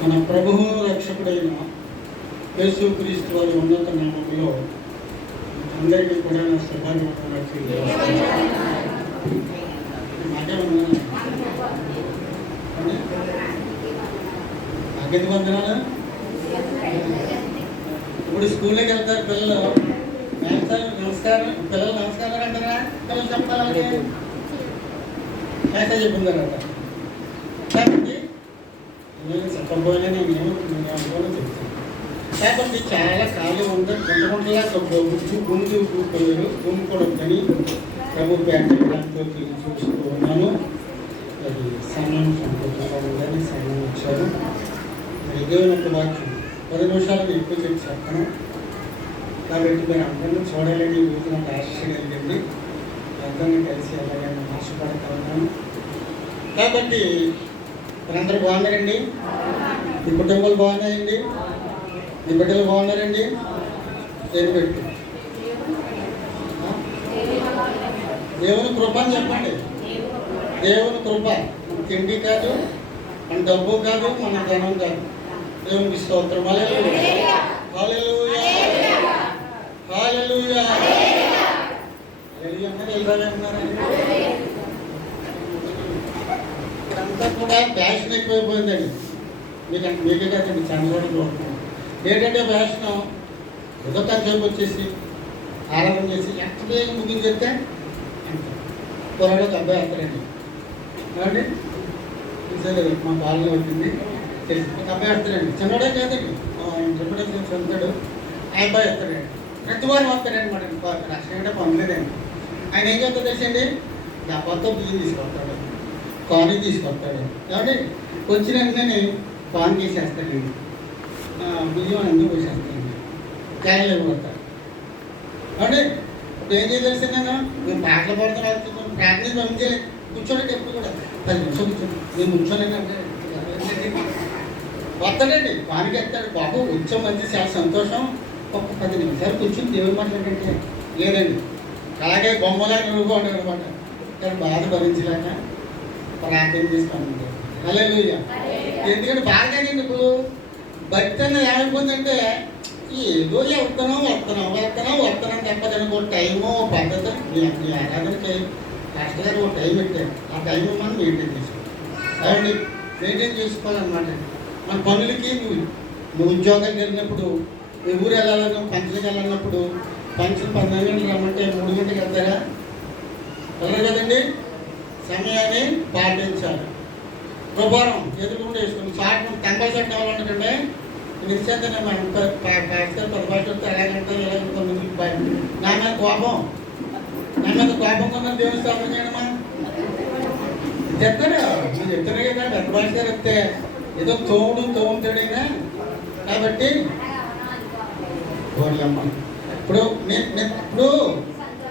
మన ప్రభువు రక్షకుడైన యేసుక్రీస్తు వారి ఉన్నత నామంలో అందరికీ కూడా నా శుభాకాంక్షలు. నాకెందుకు వందనాలు? ఇప్పుడు స్కూల్లోకి వెళ్తారు పిల్లలు, నమస్కారం పిల్లలు నమస్కారం అంటారా? పిల్లలు చెప్పాలంటే మెసేజ్ చెప్పిందారట. కాబట్టి నేను చెప్పబోయే నేను అనుకోని చెప్తాను. కాబట్టి చాలా ఖాళీ ఉంటుంది. గుంటగుంటలా గుండు పోయారు, గుంపుకొడొద్దని ప్రభు పేట చూస్తూ ఉన్నాను. అది సమయం సంతోషంగా ఉందని సమయం ఇచ్చారు. దేవుని వాక్యం 10 నిమిషాలకు ఎక్కువ చెప్పి చెప్పను. కాబట్టి మీరు అందరినీ చూడాలని ఈ రోజు నాకు ఆశ కలిగింది. అందరినీ కలిసి వెళ్ళాలని ఆశపడతా ఉన్నాను. కాబట్టి మీరందరూ బాగున్నారండి? మీ కుటుంబాలు బాగున్నాయండి? మీ బిడ్డలు బాగున్నారండి? ఏం పెట్టు దేవుని కృప అని చెప్పండి. దేవుని కృప మన తిండి కాదు, మన డబ్బు కాదు, మన ధనం కాదు. దేవునికి స్తోత్రం. హల్లెలూయా హల్లెలూయా హల్లెలూయా ఇదంతా కూడా ఫ్యాషన్ ఎక్కువైపోయిందండి. మీకే కాదండి, చంద్రుడు ఏంటంటే ఫ్యాషన్ ఏదో కాసేపు వచ్చేసి ఆరాధన చేసి ఎక్కడే ముగించేస్తే త్వరలో అబ్బాయి వేస్తారండి. ఏమండి సరే మా పాలన వచ్చింది తెలిసి అబ్బాయి వేస్తారండి. చిన్నడే కాదండి, ఇంటర్ప్రిటేషన్ చదువుతాడు. ఆ అబ్బాయి వేస్తాడండి. ప్రతి వారం వస్తాడండి. మాట లక్ష్యంగా పొందలేదండి. ఆయన ఏం చేస్తాడు తెలిసండి? డబ్బాతో బియ్యం తీసుకొస్తాడు, కాని తీసుకొస్తాడు. ఏమండి వచ్చిన వెంటనే పాన్ తీసేస్తాడండి, బియ్యం అన్నీ పోసేస్తాడండి, క్యాన్లు ఇవ్వబడతాడు. ఏమండి ఇప్పుడు ఏం చేయాల్సి నేను మేము పాటలు పడుతున్నాం, ప్రార్థన పంపించాలి. కూర్చోండి ఎప్పుడు కూడా 10 నిమిషాలు కూర్చోండి. నేను కూర్చోలేనంటే వస్తాడండి, పానికి ఎత్తాడు. బాబు వచ్చాం మంచి చాలా సంతోషం, ఒక్క 10 నిమిషాలు కూర్చొని దేవుడు మాట్లాడంటే లేదండి. అలాగే బొమ్మలా నిలువుకోండి అనమాట. కానీ బాధ భరించలేక ప్రార్థన చేసుకోండి. హల్లెలూయా. ఎందుకంటే బాగానే ఇప్పుడు భక్తి అన్నది ఏమైపోయిందంటే ఏదో వస్తున్నాం తప్పదనుకో టైము పద్ధతి. మీ ఆరాధనకి మాస్టర్ గారు ఒక టైం పెట్టారు. ఆ టైం మనం మెయింటైన్ చేసుకోవాలి. కాబట్టి మెయింటైన్ చేసుకోవాలన్నమాట. మన పనులకి నువ్వు ఉద్యోగానికి వెళ్ళినప్పుడు, మీ ఊరు వెళ్ళాలన్నా పంచలకు వెళ్ళినప్పుడు పంచలు 12 గంటలు రమ్మంటే 3 గంటలకు వెళ్తారా? వెళ్ళరు కదండి. సమయాన్ని పాటించాలి. ప్రభారం ఎదురుకుండా వేసుకుని షార్ట్ టెంపల్ షాట్ కావాలంటే నిశ్చేత నేను 10 భాషలతో ఎలాగంటే నా మీద కోపం కొన్న దేవుని స్థాపన చేయడమా చెప్తాడు. మీరు చెప్తానే కదా 10 భాష గారు వస్తే ఏదో తోముతాడైనా. కాబట్టి ఇప్పుడు ఇప్పుడు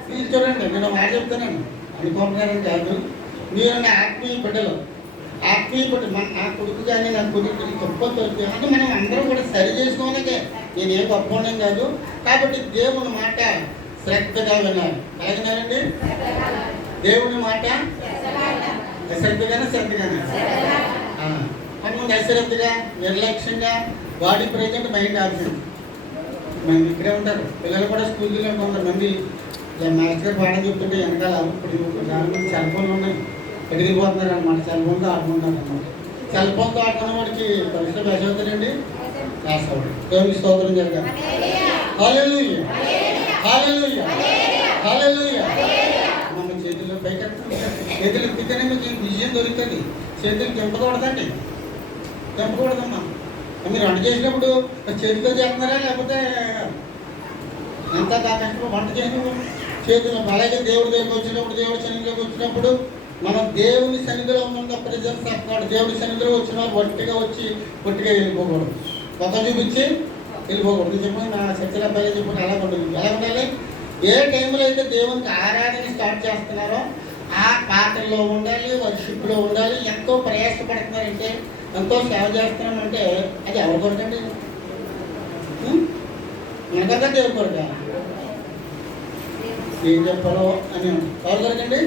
మీరు చూడండి, నేను మాట చెప్తానండి అనుకుంటున్నారని కాదు. మీరు నా ఆత్మీయ బిడ్డలు, నా కొడుకు కానీ నా కొడుకు గొప్పతో అంటే మనం అందరం కూడా సరి చేసుకోవాలకే. నేనేం గొప్ప ఉండడం కాదు. కాబట్టి దేవుని మాట శ్రద్ధగా వినాలి. అలాగేనండి, దేవుని మాట శ్రద్ధగానే కొంతమంది అశ్రద్ధగా నిర్లక్ష్యంగా బాడీ ప్రెజెంట్ మైండ్ ఆబ్సెంట్. మనం ఇక్కడే ఉంటారు. పిల్లలు కూడా స్కూల్లో కొంతమంది మాస్టర్ గారు పాఠం చెప్తుంటే వెనకాల ఇప్పుడు దాని మీద సెల్ ఫోన్లు ఉన్నాయి, ఎదిగిపోతున్నారు అనమాట. సెల్ ఫోన్తో ఆడుకుంటున్నారు అనమాట. సెల్ ఫోన్తో ఆడుకున్న వాడికి పరీక్షలు బెస్ అవుతాడండి, రాస్తాడు. దేవుని స్తోత్రం జరగాలి. హల్లెలూయా హల్లెలూయా హల్లెలూయా. మన చేతుల్లో పైకెత్తండి, చేతులు ఎత్తితేనే మీకు విజయం దొరుకుతుంది. చేతులు తెంపకూడదండి, తెంపకూడదమ్మా. మీరు వంట చేసినప్పుడు చేతితో చేస్తున్నారా లేకపోతే అంతా కష్టపడి వంట చేసినప్పుడు చేతులు. అలాగే దేవుడి దగ్గరికి వచ్చినప్పుడు, దేవుడి సన్నిధిలోకి వచ్చినప్పుడు మనం దేవుని సన్నిధిలో ఉన్న ప్రెజెన్స్ అన్నాడు. దేవుడి సన్నిధిలో వచ్చిన వాళ్ళు ఒట్టిగా వెళ్ళిపోకూడదు, కొత్త చూపించి వెళ్ళిపోకూడదు. చెప్పండి, నా శక్తుల అబ్బాయి చెప్పండి ఎలా ఉంటుంది. ఎలా ఉండాలి? ఏ టైంలో అయితే దేవునికి ఆరాధన స్టార్ట్ చేస్తున్నారో ఆ పాటల్లో ఉండాలి, వర్షిప్లో ఉండాలి. ఎంతో ప్రయాసపడుతున్నారంటే, ఎంతో సేవ చేస్తున్నామంటే అది ఎవరి కొరకండి? మనకన్నా దేవుడి కొరక. ఏం చెప్పాలో అని ఎవరి కొరకండి?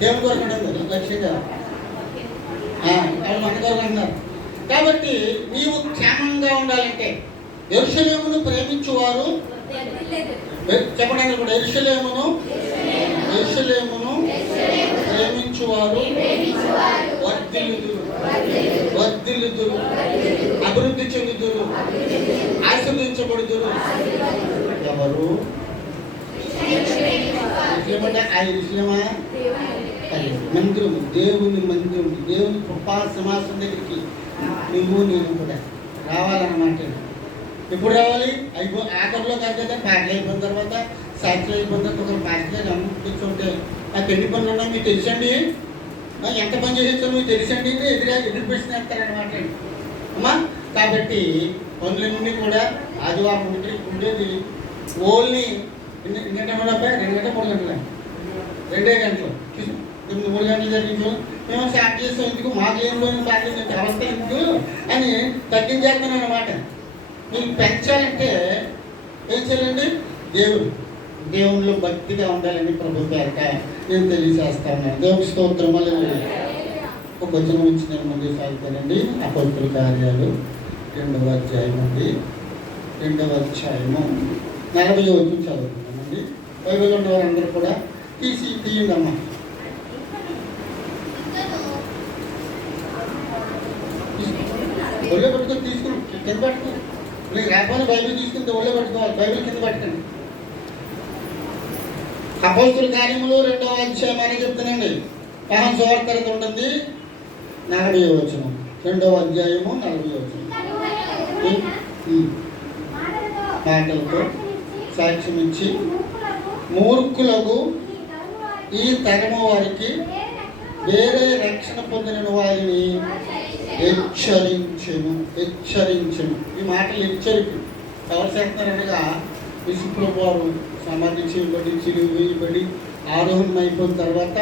దేవుడి కొరకు ఉంటుంది లక్ష్యంగా. వాళ్ళు మన కొరకు అంటున్నారు. కాబట్టి నీవు క్షేమంగా ఉండాలంటే యెరూషలేమును ప్రేమించువారు చెప్పండి కూడా యెరూషలేమును ప్రేమించువారు వర్ధిల్లుదురు, అభివృద్ధి చెందుదురు, ఆశీర్వదించబడుదురు. ఎవరు? ఆ యెరూషలేమా మందిరం, దేవుని మందిరం, దేవుని కృపా సింహాసనం దగ్గరికి నువ్వు నేను కూడా రావాలన్నమాట. ఎప్పుడు రావాలి? ఆఖరిలో కాదు కదా, పాటలు అయిపోయిన తర్వాత, సాక్షులు అయిపోయిన తర్వాత ఒక పాటలు కూర్చుంటే ఆ పెళ్లి పనులు ఉన్నా మీకు తెలుసండి, ఎంత పని చేసేచ్చో మీకు తెలుసండి, ఎదురు ప్రశ్న వేస్తారనమాట అమ్మా. కాబట్టి పనులన్నీ కూడా ఆదివారం ఉండేది ఓన్లీ ఎన్ని గంటలు 2 గంటలు 3 గంటలు 2 గంటలు 3 గంటలు జరిగించు మేము స్టార్ట్ చేస్తాం. ఎందుకు మాకు ఏం లోని బాధ్యత అవస్థ ఎందుకు అని తగ్గించేస్తాను అన్నమాట. మీకు పెంచాలంటే ఏం చేయాలండి? దేవుళ్ళు భక్తిగా ఉండాలని ప్రభు పేరట నేను తెలియజేస్తా ఉన్నాను. దేవుని స్తోత్రం. వల్ల ఒక వచనం నుంచి నేను ముందు సాగుతానండి. అపోస్తలుల కార్యాలు 2వ అధ్యాయం అండి, 2వ అధ్యాయము 40వ వచనం చదువుతున్నామండి. బైబిల్ ఉన్నవారు అందరూ కూడా తీయండి అమ్మా. ఒళ్ళో పెట్టుకొని తీసుకుని కింద పట్టుకుని మీకు రాకపోయినా బైబిల్ తీసుకుంటే ఒళ్ళో పెట్టుకోవాలి. బైబిల్ కింద పట్టుకోండి. అపోస్తలుల కార్యములు 2వ అధ్యాయం అని చెప్తున్నాండి. సువార్త ఉంటుంది 40వ వచనం, 2వ అధ్యాయము 40వ వచనం. మాటలతో సాక్ష్యం ఇచ్చి మూర్ఖులకు ఈ తరము వారికి వేరే రక్షణ పొందిన వారిని హెచ్చరించెను. ఈ మాటలు హెచ్చరిక ఎవరు చేస్తున్నారనగా యేసుప్రభు వారు సమాధి చేయబడి చిలువ వేయబడి ఆరోహణం అయిపోయిన తర్వాత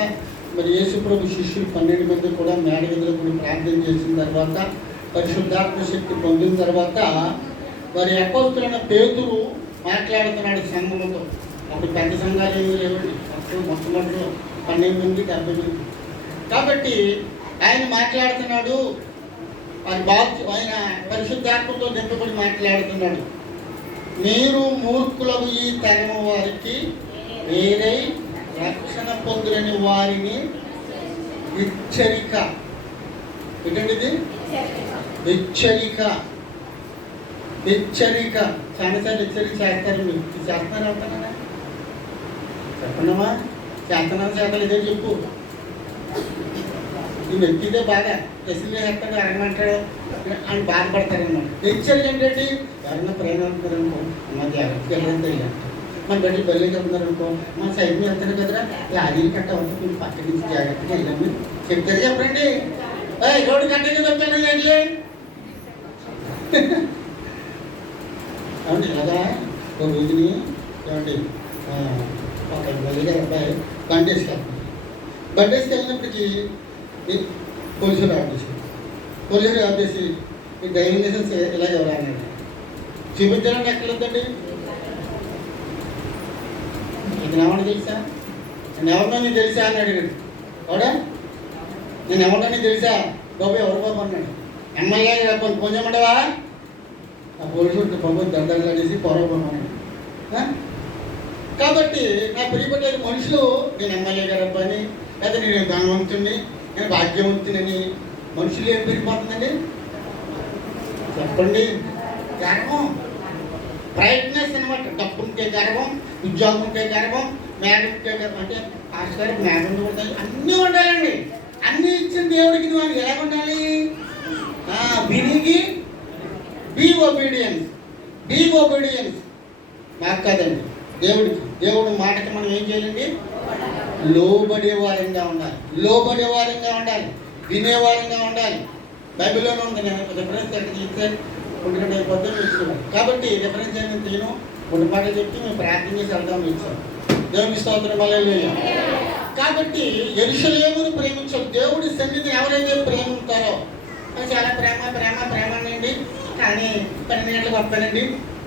మరి యేసుప్రభు శిష్యులు 12 మంది కూడా మేడ మీద కూడా ప్రార్థన చేసిన తర్వాత పరిశుద్ధాత్మ శక్తి పొందిన తర్వాత మరి అపోస్తలుడైన పేతురు మాట్లాడుతున్నాడు సంఘముతో. అప్పుడు పెద్ద సంఘాలు ఏమి లేవండి, అప్పుడు మొట్టమొదటిలో 12 మంది 70 మంది. కాబట్టి ఆయన మాట్లాడుతున్నాడు, ఆయన పరిశుద్ధాత్మతో నింపబడి మాట్లాడుతున్నాడు. మీరు మూర్ఖులకు ఈ తరము వారికి వేరే రక్షణ పొందులని వారిని హెచ్చరిక. ఏంటండి? హెచ్చరిక. చాలాసార్లు హెచ్చరిక చేస్తారు. మీరు చేస్తున్నారు అవుతానా? చెప్పండమ్మా. చేతలు ఇదే చెప్పు. ఈ వ్యక్తిదే బాగా టెస్టులు చేస్తాడు, అడగమంటాడు అని బాధపడతారనమాట. హెచ్చరిక ఏంటంటే ఎవరన్నా ప్రేమ అవుతున్నారనుకో, మా జాగ్రత్తగా వెళ్ళంతా ఇలా మన బయట బయలుకి వెళ్తున్నారనుకో, మన సైడ్ మీద వెళ్తారు కదరా, లారీలు కట్ట అవుతుంది, పక్క నుంచి జాగ్రత్తగా వెళ్ళండి చెప్తారు. చెప్పండి, రోడ్డు కట్టగా చెప్పండి వెళ్ళి అవును. ఇలాగా ఒక రోజుని ఏమండి ఒక బయలుగా అబ్బాయి బండేసుకు వెళ్ళినప్పటికీ పోలీసులు ఆపేసి ఈ డ్రైవింగ్ లైసెన్స్ ఇలాగ ఎవరా అన్నాడు. చూపించాలని ఎక్కడ వద్దండి. ఇతను ఎవరన్నా తెలుసా? నేను ఎవరినో నీకు తెలుసా అని అడిగాడు. అవుడా, నేను ఎవరినో నీకు తెలుసా? బాబు ఎవరు బాబు అన్నాడు. ఎమ్మెల్యే ఫోన్ చేయమంటావా? ఆ పోలీసులు బాబు దర్దాలు అనేసి పొరవమన్నాడు. కాబట్టి నా ప్రియపడ్డ మనుషులు నేను ఎమ్మెల్యే గారు అబ్బాని, లేదా నేను ధనవంతుని, నేను భాగ్యవంతునని మనుషులు ఏం పెరిగిపోతుందండి? చెప్పండి. గర్వం, బ్రైట్నెస్ అనమాట. డబ్బు ఉంటే గర్వం, ఉద్యోగం ఉంటే గర్వం, మేడం ఉంటే గర్వం. అంటే ఆస్కారం మేడం ఉండాలి, అన్నీ ఉండాలండి. అన్నీ ఇచ్చిన దేవుడికి నువ్వు ఎలా ఉండాలి? వినిగి బీ ఒబీడియన్స్. మాకు కాదండి, దేవుడికి. దేవుడు మాటకి మనం ఏం చేయాలండి? లోబడేవారంగా ఉండాలి, వినేవారంగా ఉండాలి. బైబిల్లోనే ఉంది. నేను రిఫరెన్స్ ఎక్కడ చేస్తే 1 గంట అయిపోతే చూసుకోవాలి. కాబట్టి రిఫరెన్స్ అనేది నేను 1 మాటలు చెప్తే మేము ప్రార్థన చేసి వెళ్దాం ఇచ్చాం. దేవుని స్తోత్రం. హల్లెలూయా. కాబట్టి యెరూషలేమును ప్రేమించాలి. దేవుడి సన్నిధిని ఎవరైతే ప్రేమిస్తారో అది చాలా ప్రేమ అండి. కానీ 12 గంటలకు వస్తానండి,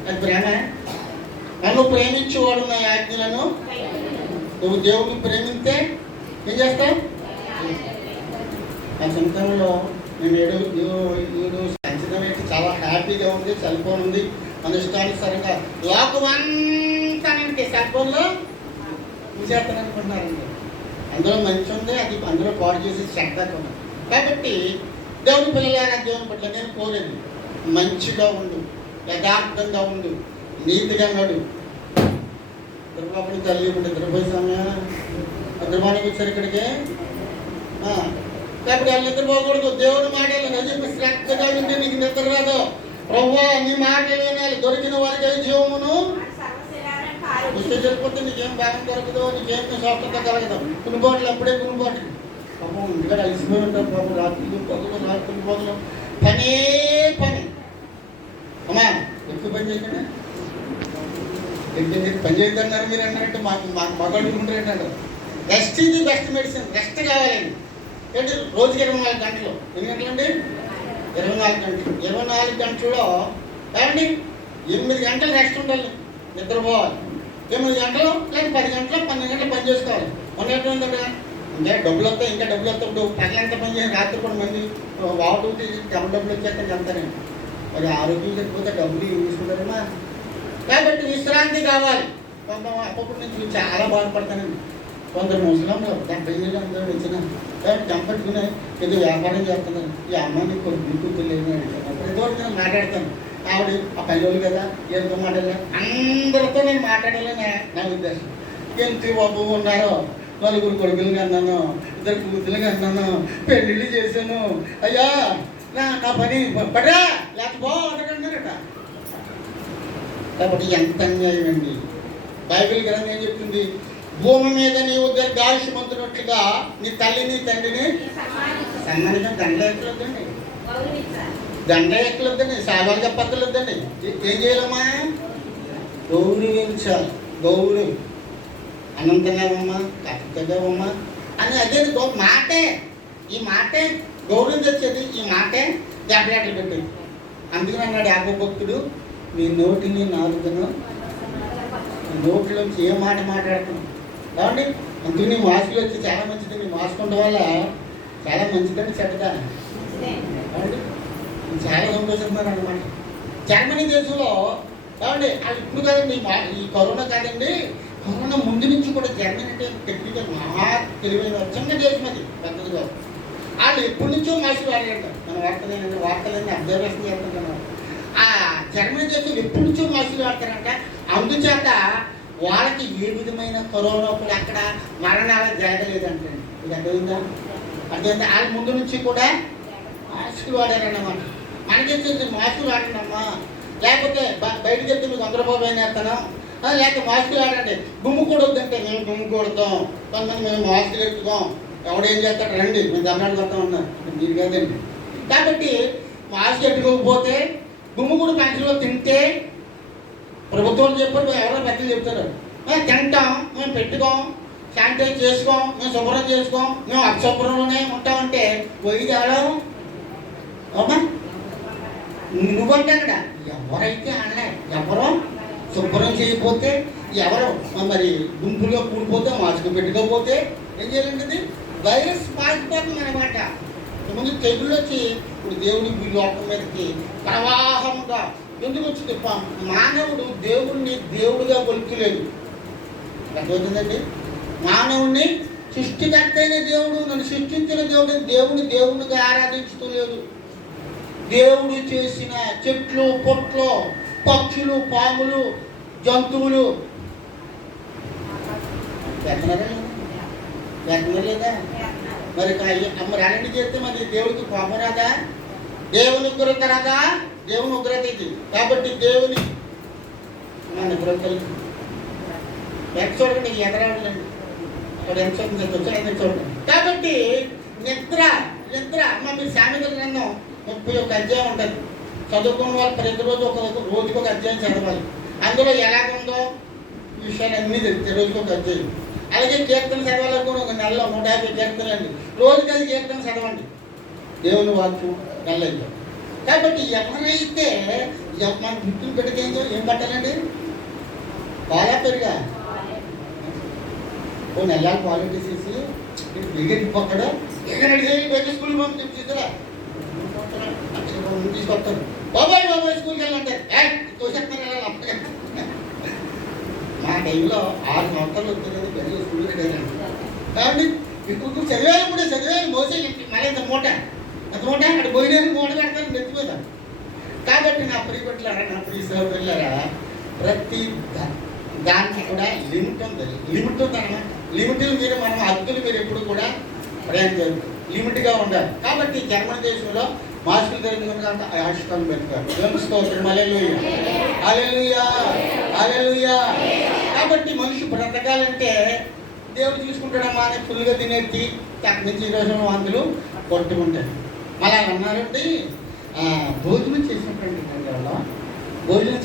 అది ప్రేమ? నన్ను ప్రేమించేవాడు నా ఆజ్ఞలను. నువ్వు దేవుడిని ప్రేమిస్తే ఏం చేస్తావు? ఆ సంతానంలో నేను ఏడు సంచితం ఏంటి చాలా హ్యాపీగా ఉంది, సెల్ ఫోన్ ఉంది, మన ఇష్టానుసారంగా లోకమంతా నేను సెల్ ఫోన్లో చూసేస్తాను అనుకుంటున్నారండి. అందులో మంచి ఉంది, అది అందులో పాడు చేసి చెడ్డగా ఉంది. కాబట్టి దేవుని పిల్లలైన దేవుని పట్ల నేను కోరేది మంచిగా ఉండు, యథార్థంగా ఉండు, నీతిగా నడు. దుర్బాబుని తల్లి ఇప్పుడు నిద్రపోయే సమయం దుర్బానికి వచ్చారు ఇక్కడికి. కాబట్టి వాళ్ళు నిద్రపోకూడదు, దేవుని మాటలు నిజంగా శ్రద్ధగా ఉంటే నీకు నిద్ర రాదు. ప్రభువా నీ మాటలు వినాలి, దొరికిన వారికి జీవమును పుష్టి జరిగిపోతే నీకేం భాగం దొరకదు, నీకేం స్వార్థత కలగదు. కునుబాట్లు అప్పుడే కునుబాట్లు పాపం ఇంటికాడ అలసిపోయి ఉంటారు పాపం, రాత్రులు పగలు పనే పని. అమ్మా ఎక్కువ పని చేయకుండా పని చేద్దన్నారు మీరు అన్నారంటే మాకు మగడుకుంటారు ఏంటంటే రెస్ట్ ఇది బెస్ట్ మెడిసిన్. రెస్ట్ కావాలండి. ఏంటి రోజుకి 24 గంటలు. ఎన్ని గంటలు అండి? 24 గంటలు. 24 గంటల్లో ఏమండి 8 గంటలు రెస్ట్ ఉండాలి, నిద్రపోవాలి. 8 గంటలు లేక 10 గంటలు 12 గంటలు పని చేసుకోవాలి. ఉన్నట్టుందండి ఇంకా డబ్బులు వస్తాయి, ఇంకా డబ్బులు వస్తాయి. ఇప్పుడు పగలంతా పని చేసి రాత్రి కూడా మంది వాటి డబ్బులు వచ్చేస్తాను అంతానండి. మరి ఆరోగ్యం లేకపోతే డబ్బులు ఏం తీసుకుంటారమ్మా. కాబట్టి విశ్రాంతి కావాలి. కొంత అప్పటి నుంచి చాలా బాధపడతానండి. కొందరు ముసలంలో 70 ఏళ్ళు అందరూ వచ్చిన చంపట్టుకునే ఏదో వ్యాపారం చేస్తున్నాను. ఈ అమ్మాయిని కొన్ని కూతురు లేదు ప్రతి ఒక్కరితో మాట్లాడతాను. ఆవిడ ఆ పల్లెలు కదా ఎంతో మాట్లాడలే, అందరితో నేను మాట్లాడాలని నా ఉద్దేశం. ఎంత బాబు ఉన్నారో 4 కొడుకులుగా అన్నాను, 2 కూతురుగా అన్నాను, పెళ్ళిళ్ళు చేశాను. అయ్యా నా పని పడరా లేకపోతాడన్నారట. కాబట్టి ఎంత అన్యాయం అండి. బైబిల్ గ్రంథం ఏం చెప్తుంది? భూమి మీద నీవు దీర్ఘాయుష్మంతున్నట్లుగా నీ తల్లిని తండ్రిని సన్మానించడం. దండ ఎక్కలొద్దండి, దండ ఎక్కలొద్దండి, సాగాలుగా పక్కలొద్దండి. ఏం చేయాలమ్మా? గౌరవించాలి. గౌరవం అనంతనేవమ్మా కరెక్ట్గావమ్మా అని అదే మాటే. ఈ మాటే గౌరవం తెచ్చేది, ఈ మాటే దెబ్బలాటలు పెట్టేది. అందుకని అన్నాడు యాకోబు భక్తుడు, మీ నోటిని నాలుగును నోట్లోంచి ఏ మాట మాట్లాడుతున్నాం కాబట్టి అందుకు నీ మాస్కులు వచ్చి చాలా మంచిది. నీ మాస్కుండ వల్ల చాలా మంచిదండి చెడ్డదా కాబట్టి చాలా సంతోషిస్తున్నారు అన్నమాట. జర్మనీ దేశంలో కాబట్టి అది ఇప్పుడు కాదండి, ఈ కరోనా కాదండి, కరోనా ముందు నుంచి కూడా జర్మనీ అంటే టెక్నికల్ మహా తెలివైన చిన్న దేశం, అది పెద్దది కాదు. వాళ్ళు ఎప్పటి నుంచో మాస్కులు వాడారు. మన వార్తలన్నీ అబ్జర్వేషన్ చేస్తుంటున్నారు. ఆ జర్మనీ దేశం ఎప్పటి నుంచో మాస్కులు వాడతారంట. అందుచేత వాళ్ళకి ఏ విధమైన కరోనా కూడా అక్కడ మరణాలు జరగలేదంటే ఇది అర్థమైందా? అర్థమైందా? వాళ్ళ ముందు నుంచి కూడా మాస్కులు వాడారన్నమాట. మనకి మాస్కులు వాడినమ్మా, లేకపోతే బయటకు వెళ్తే మీకు 100 రూపాయలు వేస్తాను, లేకపోతే మాస్కులు వాడండి. గుమ్ము కూడా వద్దంటే మేము గుమ్ము కొడతాం, కొంతమంది మేము మాస్కులు ఎత్తుకోం, ఎవడేం చేస్తాడు రండి మేము దమ్మాడు కొడతాం ఉన్నారు. మీరు కాదండి. కాబట్టి మాస్క్ ఎట్టుకోకపోతే గుమ్ము కూడా పెన్షన్లో తింటే ప్రభుత్వం చెప్పారు, ఎవరో పెద్దలు చెప్తారు మేము తింటాం, మేము పెట్టుకోం, శానిటైజ్ చేసుకోం, మేము శుభ్రం చేసుకోం, మేము అపశుభ్రంలోనే ఉంటామంటే పోయిది ఎవరో అమ్మా నువ్వంటే అక్కడ ఎవరైతే అనలే. ఎవరో శుభ్రం చేయకపోతే, ఎవరో మరి గుంపులో కూడిపోతే, మాస్క్ పెట్టుకోకపోతే ఏం చేయాలంటే వైరస్ పాకిపోతుంది అనమాట. ముందు తెగుళ్ళు వచ్చి ఇప్పుడు దేవుడి లోకం మీదకి ప్రవాహంగా ఎందుకు వచ్చింది? మానవుడు దేవుణ్ణి దేవుడిగా కొలుపులేదు. అర్థమవుతుందండి? మానవుణ్ణి సృష్టికర్త అయిన దేవుడు, నన్ను సృష్టించిన దేవుడిని దేవుడిగా ఆరాధించడం లేదు. దేవుడు చేసిన చెట్లు పొట్లు పక్షులు పాములు జంతువులు లేదా? మరి రాణి చేస్తే మరి దేవుడికి కోపం రాదా? దేవుని ఉగ్రత రాదా? దేవుని ఉగ్రత ఇది. కాబట్టి దేవుని చూడండి ఎదరాడండి అక్కడ ఎంత చూడండి. కాబట్టి నిద్ర అమ్మ మీరు సామెతల గ్రంథం 31 అధ్యాయం ఉంటుంది. చదువుకున్న వాళ్ళు ప్రతిరోజు రోజుకి ఒక అధ్యాయం చదవాలి. అందులో ఎలాగుందో ఈ విషయాలు అన్నీ తెలుస్తాయి. రోజుకి ఒక అధ్యాయం. అలాగే కీర్తన చదవాలనుకుని ఒక నెలలో 150 కీర్తనలు అండి. రోజుకి 5 కీర్తన చదవండి. దేవుని వాక్యం నెలలో. కాబట్టి ఎవరైతే మన పుట్టిన బిడ్డకి ఏం పట్టాలండి? పాలా పెరిగా ఓ నెలలు పాలు తీసేసి బిగ్గరికి పక్కడు ఎక్కడ స్కూల్ పంపించారా కొంతమంది తీసుకొస్తారు, బాబాయ్ బాబాయ్ స్కూల్కి వెళ్ళంటారు, తోసేస్తున్నారు. మా టైంలో 6 సంవత్సరాలు వచ్చింది పెద్ద స్కూల్కి వెళ్ళండి. కాబట్టి ఇప్పుడు చదివేది మోసేయండి, మళ్ళీ ఇంత మూట అక్కడ పోయిన మూట పెడతాను నెత్తిపోతాను. కాబట్టి నా ప్రియపట్లారా, నా ప్రియ సహోదరులారా, ప్రతి దానికి కూడా లిమిట్ ఉందన్నమాట. లిమిట్లు మీరు మనం హద్దులు మీరు ఎప్పుడు కూడా ప్రయాణం లిమిట్గా ఉండాలి. కాబట్టి జర్మన్ దేశంలో మాస్కులు ధరించుకున్న ఆశిస్తాను పెడతారు. స్తోత్రం, హల్లెలూయా హల్లెలూయా హల్లెలూయా. కాబట్టి మనిషి బ్రతకాలంటే దేవుడు చూసుకుంటాడమ్మా అని ఫుల్గా తినేసి అక్కడి నుంచి 20 వందలు కొట్టుకుంటాడు. మళ్ళీ అన్నారంటే భోజనం చేసినప్పుడు భోజనం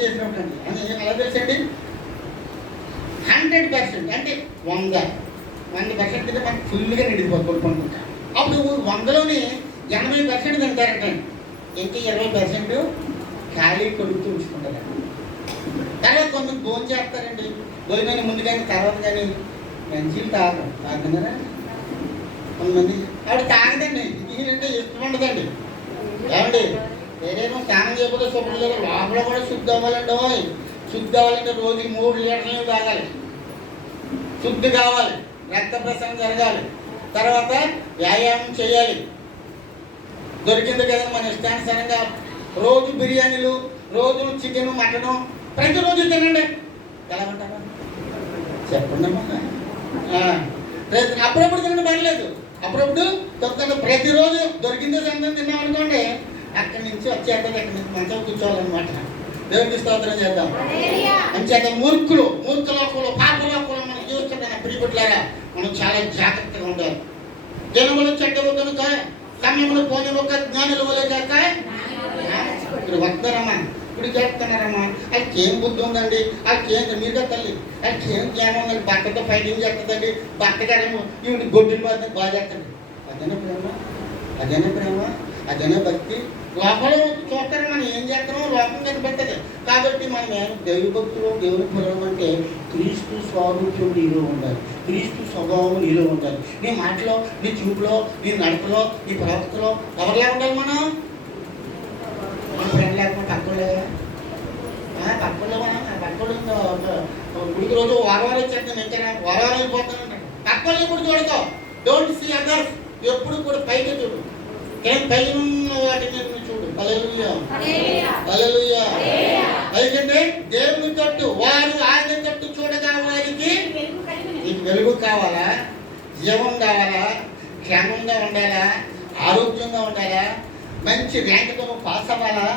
చేసినప్పుడు అని ఎలా తెలుసండి, 100% అంటే 100% కింద మనకు ఫుల్గా నిండిపోతుంది కొనుక్కుంటా. అప్పుడు 100లోని 80% తింటారంట, ఇంకా 20% ఖాళీ కొడుతూ ఉంచుకుంటారు. తర్వాత కొంతమంది భోజనం చేస్తారండి, భోజనాన్ని ముందు కానీ తర్వాత కానీ మంచిలు తాగుతున్నారా కొంతమంది. ఆవిడ తాగదండి, ఈయనంటే ఇష్టం ఉండదండి. ఏమండి వేరేమో స్నానం చేయకపోతే శుభ్రం లేదు, లోపల కూడా శుద్ధి అవ్వాలండి. శుద్ధి అవ్వాలంటే రోజుకి 3 లీటర్లు తాగాలి, శుద్ధి కావాలి, రక్త ప్రసరణ జరగాలి, తర్వాత వ్యాయామం చేయాలి. దొరికింది కదా మన ఇష్టానుసారంగా రోజు బిర్యానీలు, రోజు చికెన్ మటను ప్రతిరోజు తినండి. ఎలా ఉంటారా చెప్పండి అమ్మా. అప్పుడప్పుడు తినడం పర్లేదు, అప్పుడప్పుడు దొరుకుతుంది. ప్రతిరోజు దొరికిందే సంతం తిన్నాం అనుకోండి, అక్కడి నుంచి వచ్చేస్తుంది, అక్కడి నుంచి మంచిగా కూర్చోవాలన్నమాట. దేవుడికి స్తోత్రం చేద్దాం. అంచేత మూర్ఖలోకంలో పాపలోకంలో మనం చూస్తున్నాం. ప్రియపట్లారా, మనం చాలా జాగ్రత్తగా ఉండాలి. జనములు చెడ్డలు కనుక సమయంలో పోని ఒక జ్ఞానులు వలే కాక ఇప్పుడు వస్తారమ్మా, ఇప్పుడు చేస్తున్నారమ్మా. వాళ్ళకి ఏం బుద్ధి ఉందండి, వాళ్ళకి ఏం మీరుగా తల్లి, వాళ్ళకి ఏం జ్ఞానం ఉందండి. భర్తతో ఫైటింగ్ చేస్తుందండి, భర్త గారేమో ఈవిడ గొడ్డుని బాగా చేస్తుంది. అదేనా ప్రేమ, అదేనా భక్తి. లోపల చూస్తారు మనం ఏం చేస్తున్నామో లోపం కనిపెట్టదు. కాబట్టి మనం దైవ భక్తులు, దేవుని పురం అంటే క్రీస్తు స్వరూపం నీలో ఉండాలి, క్రీస్తు స్వభావం నీలో ఉండాలి. నీ మాటలో, నీ చూపులో, నీ నడకలో, నీ ప్రవర్తనలో ఎవరిలా ఉండాలి మనం? మన ఫ్రెండ్ లేకుండా పక్కలే గుడికి రోజు వారం వచ్చేస్తాను, ఇంకా వారం అయిపోతాను. పక్కల్ని కూడా చూడతావు. డోంట్ సీ అదర్స్, ఎప్పుడు కూడా పైకి చూడు, ఏం పైన వాటిని చూడు. హల్లెలూయా హల్లెలూయా. ఎందుకంటే దేవుని తట్టు వారు ఆయన తట్టు చూడగా వారికి నీకు వెలుగు కావాలా, జీవం కావాలా, క్షేమంగా ఉండాలా, ఆరోగ్యంగా ఉండాలా, మంచి ర్యాంకుతో నువ్వు పాస్ అవ్వాలా,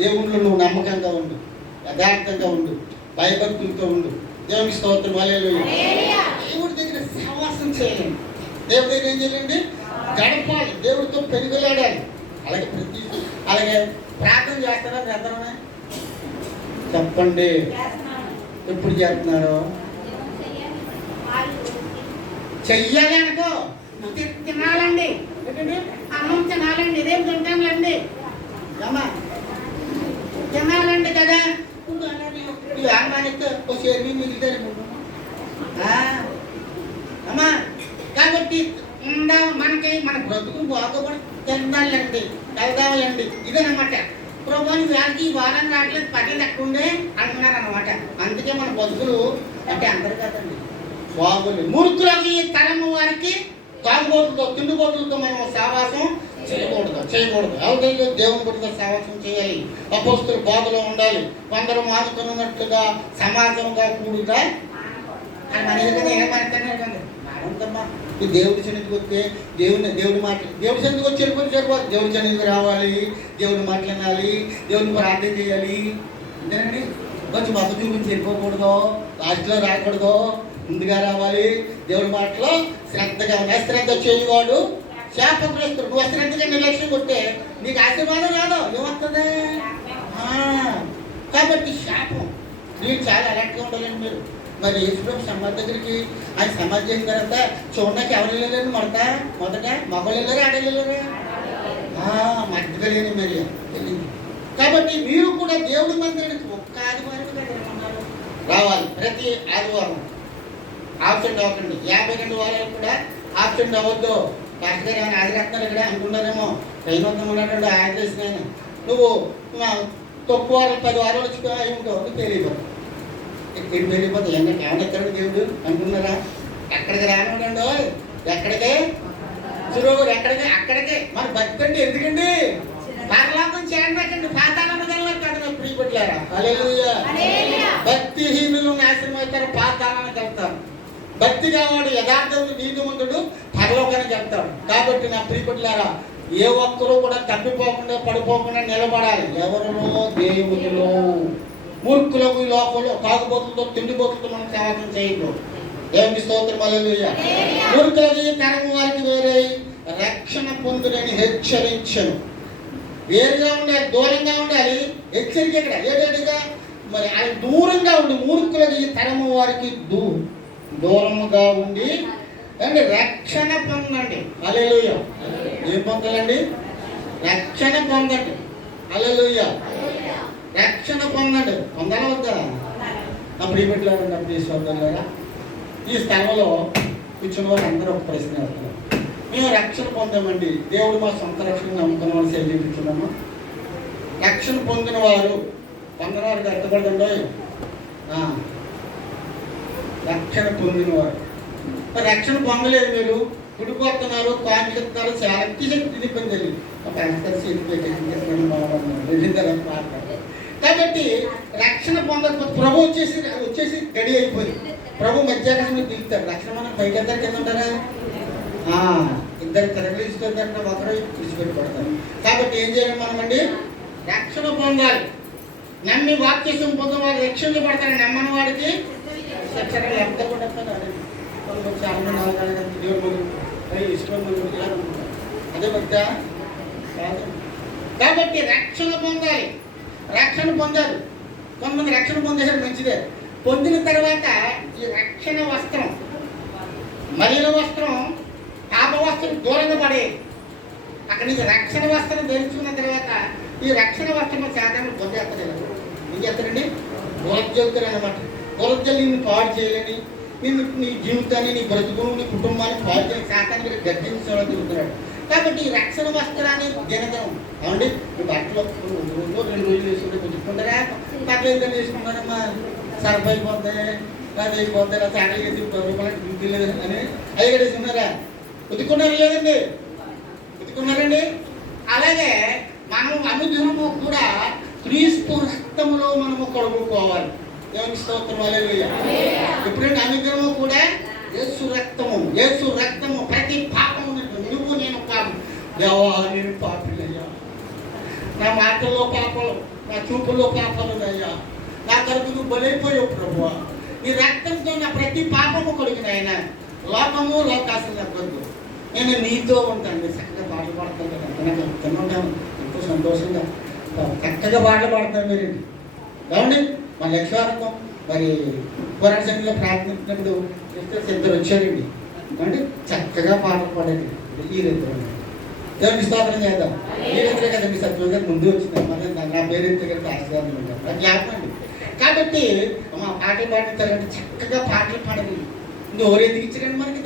దేవుళ్ళు నువ్వు నమ్మకంగా ఉండు, యథార్థంగా ఉండు, భయభక్తులతో ఉండు. దేవుని స్తోత్రం, హల్లెలూయా. దేవుడి దగ్గర సహవాసం చేయాలి, దేవుడి దగ్గర ఏం చేయాలండి, గడపాలి, దేవుడితో పెరుగులాడాలి. అలాగే ప్రార్థన చేస్తారా? చేస్తారా చెప్పండి, ఎప్పుడు చేస్తున్నారు? చెయ్యాలి అనుకో, తినాలండి, అన్నం తినాలండి, ఇదేం తింటానులండి అమ్మా, తినాలండి కదా. ఆహ్వానిస్తే ఒక సేవి మిగులుతారు అమ్మా. కాబట్టి మనకి మన బ్రతుకు బాగుపడి తిందాలండి, వెళ్దాలండి, ఇదేనమాట. ప్రభుత్వం వ్యాధికి వారం రావట్లేదు, పర్లేదు ఎక్కడుండే అంటున్నారు అన్నమాట. అందుకే మన బతుకులు అంటే అందరు కదండి బాగుంది. మూర్ఖులకి తరము వారికి తాగుబోతులతో, తిండిబోతులతో మనం సహవాసం చేయకూడదు. ఎవరికైతే దేవుని గుడితో సహవాసం చేయాలి. అపోస్తులు బాధలో ఉండాలి, కొందరు మారుతున్నట్లుగా సమాజంగా కూడుగా మన ఏదైనా ఏమంటున్నారు కదా మారంతమ్మా. ఈ దేవుడి సన్నిధికి వస్తే దేవుడి మాటలు, దేవుడి సన్నిధికి వచ్చి సరిపోదు. దేవుడి సన్నిధికి రావాలి, దేవుడి మాటలు వినాలి, దేవుడిని ప్రార్థన చేయాలి. అంతేనండి. కొంచెం మత చూపించి వెళ్ళిపోకూడదు, లాస్ట్లో రాకూడదు, ముందుగా రావాలి. దేవుడి మాటలో శ్రద్ధగా అశ్రద్ధ చేయవాడు శాపగ్రస్తుడు. నువ్వు అశ్రద్ధగా నిర్లక్ష్యం కొట్టే నీకు ఆశీర్వాదం రాదు, ఏమవుతుంది? కాబట్టి శాపం. మీరు చాలా అలర్ట్గా ఉండాలండి మీరు. మరి యేసుప్రభు సమాధి దగ్గరికి ఆయన సమాధి చేసిన తర్వాత చూడడానికి ఎవరు వెళ్ళలేరు? మొదట మగవాళ్ళు వెళ్ళారు, ఆడవాళ్ళు వెళ్ళారా? మధ్యలో లేని మరి వెళ్ళింది. కాబట్టి మీరు కూడా దేవుడి మందిరానికి ఒక్క ఆదివారం రావాలి. ప్రతి ఆదివారం ఆబ్సెంట్ అవ్వకండి. 52 వారాలు కూడా ఆబ్సెంట్ అవ్వద్దు. పాస్టర్ గారు ఏమైనా ఆదిరేస్తున్నారు ఇక్కడ అనుకున్నారేమో. పైన ఉన్నటువంటి ఆదిరేసిన ఆయన నువ్వు తక్కువ వారాలు 10 వారాలు వచ్చి అయి ఉంటావు, నువ్వు తెలియపోతావు. ఎక్కడికి వెళ్ళిపోతావు. ఏమన్నా ఎక్కడికి దేవుడు అనుకున్నారా? ఎక్కడికి రానివ్వండి, ఎక్కడికే సులువు, ఎక్కడికి అక్కడికే. మరి భక్తి అంటే ఎందుకండి? పరలోకం చేరబెట్టండి, పాతాళం వెళ్ళారు. ప్రియపట్లారా, హల్లెలూయా. భక్తిహీనులు నాశనం అవుతారు, పాతాళానికి వెళ్తారు. భక్తి కావాడు యథార్థుడు నీతిమంతుడు పరలోకానికి వెళ్తాడు. కాబట్టి నా ప్రియపట్లారా, ఏ ఒక్కరూ కూడా తప్పిపోకుండా పడిపోకుండా నిలబడాలి. ఎవరిలో? దేవునిలో. మూర్ఖులకు ఈ లోకంలో తాగుబోతులతో తిండిబోతులతో మనం సేవకం చేయకూడదు. దేవునికి స్తోత్రం, హల్లెలూయా. మూర్ఖులకి తరము వారికి వేరే రక్షణ పొందునని హెచ్చరించను. వేరుగా ఉండాలి, దూరంగా ఉండాలి. హెచ్చరిక ఇక్కడ ఏదేటిగా మరి ఆయన దూరంగా ఉండి మూర్ఖులకి తరము వారికి దూరముగా ఉండి అండి రక్షణ పొందండి. హల్లెలూయా. ఏం పొందాలండి? రక్షణ పొందండి. హల్లెలూయా. రక్షణ పొందండి. పొందాలా వద్దా? నా ప్రియబిడ్డలారా, నా ప్రియ సోదరులారా, ఈ స్థలంలో కూర్చున్న వారు అందరూ ఒక ప్రశ్న వేస్తున్నారు. మేము రక్షణ పొందామండి, దేవుడు మా సొంత రక్షణ నమ్ముకున్న వాళ్ళు చెల్లించున్నాము. రక్షణ పొందిన వారు అర్థపడదండో. రక్షణ పొందినవారు. రక్షణ పొందలేదు, మీరు గుడిపోతున్నారు, కాంట్లు ఇస్తున్నారు, చాలా అతిశక్తి పని తెలియదు. కాబట్టి రక్షణ పొందకపోతే ప్రభు వచ్చేసి గడి అయిపోయింది. ప్రభు మధ్యాహ్నం మీద పిలుస్తాడు. రక్షణ మనం పైకి ఇద్దరు కింద ఉంటారా? ఇద్దరు తిరగలిస్తుందంటే ఒకరు విడిచిపెట్టుకుంటారు. కాబట్టి ఏం చేయాలి మనమండి? రక్షణ పొందాలి. నమ్మి వాక్యం పొందిన వారు రక్షించబడతారు, నమ్మని వాడికి శిక్షణ ఎంత కూడా అదే భక్తా కాదు. కాబట్టి రక్షణ పొందాలి. రక్షణ పొందారు. కొంతమంది రక్షణ పొందేసారు, మంచిదే. పొందిన తర్వాత ఈ రక్షణ వస్త్రం, మలిన వస్త్రం, పాప వస్త్రం దూరంగా పడేది. అక్కడి నుంచి రక్షణ వస్త్రం ధరించుకున్న తర్వాత ఈ రక్షణ వస్త్రం శాతాన్ని పొందేస్తారు. ఏం చేస్తారండి? బోధజలుతారు అనమాట. బోధజలు నిన్ను పాడు చేయాలని, నిన్ను నీ జీవితాన్ని, నీ బ్రతుకును, నీ కుటుంబాన్ని పాడు చేయని శాతాన్ని గర్జించడం తిరుగుతున్నాడు. కాబట్టి ఈ రక్షణ వస్త్రాన్ని దినదనం అవండి. మీ బట్టలు 2 రోజులు వేసుకుంటే పుచ్చుకుంటారా? బట్టలు ఏదైనా వేసుకుంటారమ్మా, సర్ఫ్ అయిపోతాయి, అది అయిపోతాయి, శాటలు వేసి 10 రూపాయలు డ్యూటీ లేదు అని అవి కూడా వేసుకున్నారా? ఉతుకున్నారు లేదండి? ఉతుకున్నారండి. అలాగే మనం అనుదినము కూడా క్రీస్తు రక్తములో మనము కడుగుకోవాలి. దేవునికి స్తోత్రం, హల్లెలూయా. ఎప్పుడంటే అనుదినము కూడా యేసు రక్తము ప్రతి పాపము. నువ్వు నేను కాదు, దేవా నేను పాపినయ్యా, నా మాటల్లో పాపాలు, నా చూపుల్లో పాపాలు అయ్యా, నా కొరకు నువ్వు బలైపోయావు ప్రభువా. నీ రక్తంతో నా ప్రతి పాపము కొడుకుని ఆయన లోకము లోకాసులు నగ్గొద్దు. నేను నీతో ఉంటాను. మీరు చక్కగా పాటలు పాడతాను కదా, నాకు చెప్తున్నాను, ఎంతో సంతోషంగా చక్కగా పాటలు పాడతాను మీరండి. ఏమండి మా లక్ష్యార్థం మరి పోరాట సంఘంలో ప్రార్థించినప్పుడు ఇద్దరు వచ్చారండి. అంటే చక్కగా పాటలు పాడండి. ఈ రైతులు దేవుని స్తోత్రం చేద్దాం. ఈ రైతులే కదండి సత్యంగా ముందు వచ్చింది. మరి నా పేరు ఎత్తుగా ఆశీర్వాదం ఉంటారు, నాకు జ్ఞాపకండి. కాబట్టి మా పాటలు పాడించాలంటే చక్కగా పాటలు పాడాలి. ఎవరు ఎందుకు ఇచ్చారండి మనకి?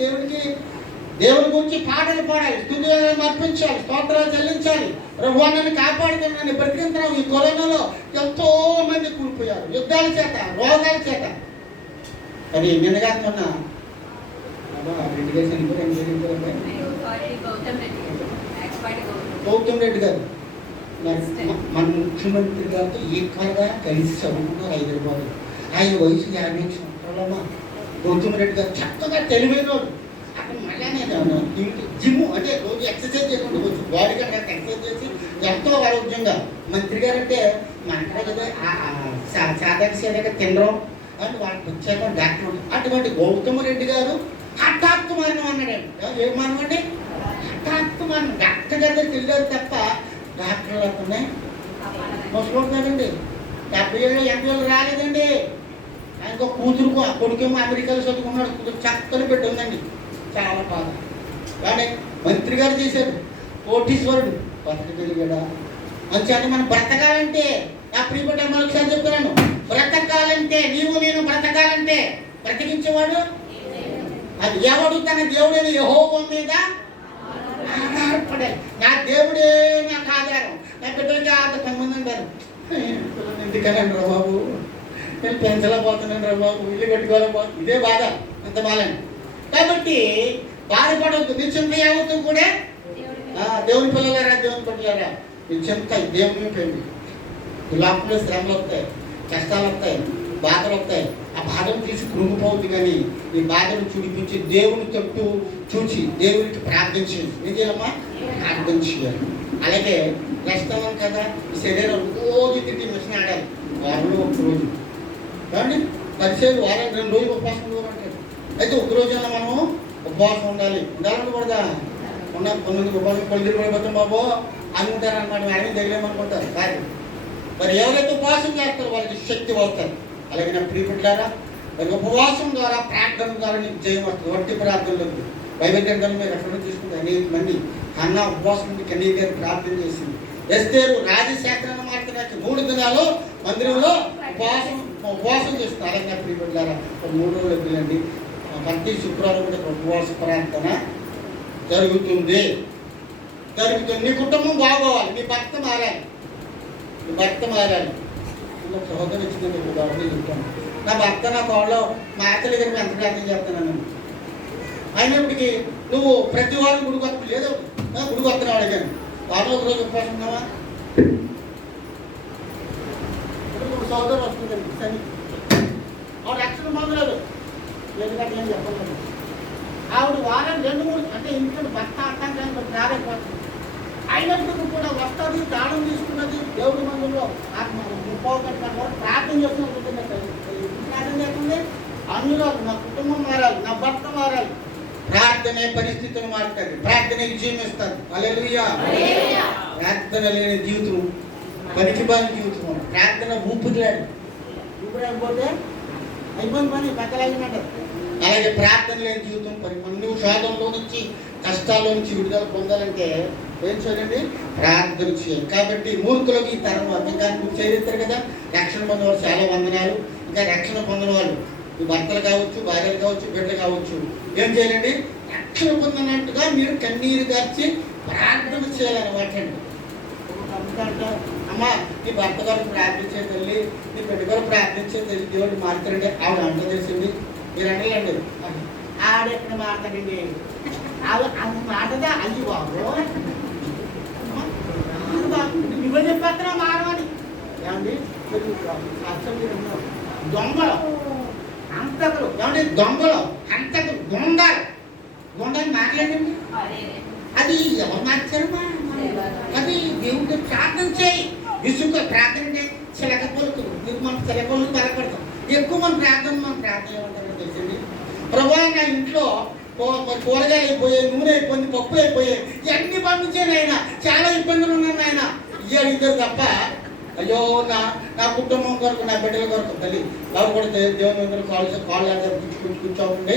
దేవుని గురించి పాటలు పాడాలి, స్తుతులను అర్పించాలి, స్తోత్రాలు చెల్లించాలి. ప్రభువా నన్ను కాపాడుతున్నాను, బ్రతికించడం. ఈ కరోనాలో ఎంతో మంది కూలిపోయారు, యుద్ధాల చేత, రోగాల చేత. అది నిన్నగా మొన్న గౌతమ్ రెడ్డి గారు మన ముఖ్యమంత్రి గారితో ఈక్వల్గా కలిసి చదువుకున్నారు హైదరాబాద్. ఆయన వయసు 50 సంవత్సరాలమ్మా. గౌతమ్ రెడ్డి గారు చక్కగా తెలివైన వాడు. అక్కడ మళ్ళీ నేను జిమ్ అంటే రోజు ఎక్సర్సైజ్ చేసుకుంటూ వచ్చు, బాడీ కన్నా ఎక్సర్సైజ్ చేసి ఎంతో ఆరోగ్యంగా. మంత్రి గారు అంటే మనకడే కదా సాధారణ తినడం అని వాళ్ళకి వచ్చాక డాక్టర్ ఉంటుంది. అటువంటి గౌతమ్ రెడ్డి గారు హఠాత్తు మరణం అన్నాడండి. ఏం మరణం అండి? హఠాత్తు మరణం. డాక్టర్ గారి తెలియదు తప్ప డాక్టర్లు లేకుండా ముసలి కదండి, 70 ఏళ్ళు 80 ఏళ్ళు రాలేదండి. ఆయనకు కూతురు, కొడుకేమో అమెరికాలో చదువుకున్నాడు, కూతురు చక్కని పెట్టి ఉందండి. చాలా బాధ. కానీ మంత్రి గారు చేశాడు, కోటీశ్వరుడు, బతకగలిగాడా? అంచేత మనం బ్రతకాలంటే, నా ప్రియపడ్డ మరొకసారి చెప్తున్నాను, బ్రతకాలంటే నీవు నేను బ్రతకాలంటే బ్రతికించేవాడు అది ఎవడు? తన దేవుడైన యెహోవా మీద ఉండాలి. నా దేవుడే నాకు ఆధారం, నా బిడ్డలకి ఆధారం. కొంతమంది అంటారు, ఇంటికనండి రా బాబు, నేను పెంచలేకపోతున్నాను రా బాబు, ఇల్లు కట్టుకోలేకపోతుంది. ఇదే బాధ, అంత బాధండి. కాబట్టి బాధపడవద్దు. నీ చింత యావత్తు కూడా దేవుని పిల్లలారా, దేవుని పిల్లలారా, నీ చింత దేవుని పెళ్ళి. ఈ లోపల శ్రమలు వస్తాయి, కష్టాలు వస్తాయి, బాధలు వస్తాయి. ఆ బాధను తీసి కృంగిపోవద్దు, కానీ ఈ బాధను చూడిపించి దేవుని తట్టు చూచి దేవునికి ప్రార్థించి ఏం చేయాలమ్మా? ప్రార్థన చేయాలి. అలాగే కష్టం కదా, ఈ శరీరం రోజు తిండి మిషన్ ఆడాలి. వారంలో ఒక రోజు కానీ 10 వారం 2 రోజులు ఉపవాసం ఉండమంటారు. అయితే ఒక రోజున మనం ఉపవాసం ఉండాలనకూడదా? ఉన్న 9 ఉపవాసం కొద్ది పడిపోతాం బాబు అనుకుంటారు అనమాట. మేడం తెలియమనుకుంటారు కాదు. మరి ఎవరైతే ఉపవాసం చేస్తారో వాళ్ళకి శక్తి వస్తారు. అలాగే నా ప్రియపుట్లారా, మరి ఉపవాసం ద్వారా ప్రార్థన ద్వారా నీకు జయం వస్తుంది. వట్టి ప్రార్థనలు బైబిల్ గ్రంథంలో మీరు ఎక్కడ తీసుకుంటే అనేక మంది కన్నా ఉపవాసం నుండి కన్నీరు గారు ప్రార్థన చేసింది. ఎస్తేరు రాజశాస్త్రాన్ని మార్చడానికి 3 దినాలు మందిరంలో ఉపవాసం చేస్తుంది. అలాగే నా ప్రియపుట్లారా, 3 రోజులు ఎదురండి. ప్రతి శుక్రవారం కూడా ఉపవాస ప్రార్థన జరుగుతుంది. నీ కుటుంబం బాగోవాలి, నీ భర్త మారాలి. సహోదరు వచ్చిందని ఇప్పుడు చెప్తాను. నా భర్త నా కోడలో మా అత్తల దగ్గర ఎంత ప్రార్థన చేస్తున్నాను. అయినప్పటికీ నువ్వు ప్రతి వారం గుడికి వస్తు లేదు, గుడికి వస్తున్నావు అడిగాను. వారంలో ఒక రోజు ఉపవాసం ఉన్నావా? సహోదరు వస్తుందండి సరే, ఆవిడ రక్షణ పొందలేదు. ఎందుకంటే ఏం చెప్పలేదు. ఆవిడ వారం 2-3 అంటే ఇంట్లో భర్త అర్థం రాలేకపోతుంది. అయినప్పటికీ కూడా వస్తుంది, దానం తీసుకున్నది దేవుడి మందిలో ప్రార్థన చేస్తున్నది. ప్రార్థన చేస్తుంది అందులో నా కుటుంబం మారాలి, నా భర్త మారాలి. ప్రార్థనే పరిస్థితులు మారుతుంది, ప్రార్థనే విజయం ఇస్తుంది. హల్లెలూయా. ప్రార్థన లేని జీవితం పనికిమాలిన జీవితం. ప్రార్థన ఊపిరిలాడు ఊపిరాకపోతే అయిపోయిన పని పక్కలాగినట్టు. అలాగే ప్రార్థన లేని జీవితం పరిమాణం. నువ్వు శోధంలో నుంచి కష్టాల్లో నుంచి విడుదల పొందాలంటే ఏం చేయాలండి? ప్రార్థన చేయాలి. కాబట్టి మూర్ఖులకు ఈ తరం ఇంకా నువ్వు చేస్తారు కదా, రక్షణ పొందిన వాళ్ళు చాలా వందనాలు. ఇంకా రక్షణ పొందిన వాళ్ళు ఈ భర్తలు కావచ్చు, భార్యలు కావచ్చు, బిడ్డలు కావచ్చు, ఏం చేయాలండి? రక్షణ పొందినట్టుగా మీరు కన్నీరు గార్చి ప్రార్థన చేయాలన్నమాట అండి. అమ్మ నీ భర్త గారు ప్రార్థించే తల్లి, నీ బిడ్డ గారు ప్రార్థించే తల్లి, దేవుడు మారుతారండి. ఆవిడ అంట తెలిసింది. మీరు అనండి, ఆడెక్కడ మాట్లాడండి, ఆవిడ మాటదా అయ్యి బాబు నువ్వే చెప్పేస్తున్నా మారమని. ఏమండి దొంగలు హంతకులు, ఏమంటే దొంగలు హంతకులు గుండాలు మాట్లాడండి. అది ఎవరు మార్చారమ్మా? అది దేవుడికి ప్రార్థన చేయి. విసుగు ప్రార్థన చేయి. చిలక పలుకులు మనం చిలకలు బలపడతాం. ఎక్కువ మన ప్రార్థన ఏమంటారో తెలిసింది. ప్రభా నా ఇంట్లో కూరగాయలు అయిపోయాయి, నూనె అయిపోయింది, పప్పులు అయిపోయాయి, ఇవన్నీ పంపించాను ఆయన, చాలా ఇబ్బందులు ఉన్నాను ఆయన. ఇవి అడిగితే తప్ప అయ్యో నా కుటుంబం కొరకు, నా బిడ్డల కొరకు తల్లి వాళ్ళు కూడా దేవుని మీద కాళ్ళు కూర్చోండి.